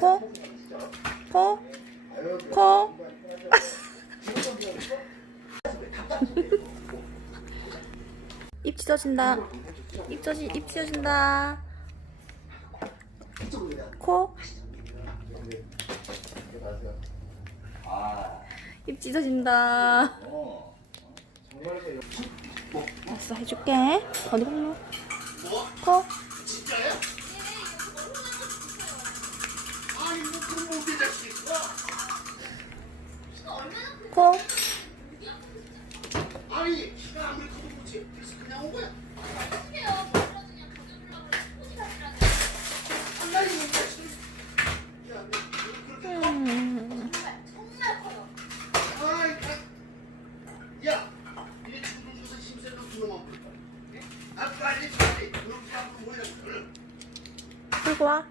코, 코, 코. 입 찢어진다. 입 찢어지, 입 찢어진다. 코. 입 찢어진다. 알았어, 해줄게. 어디? 코. 코. 그리고 와.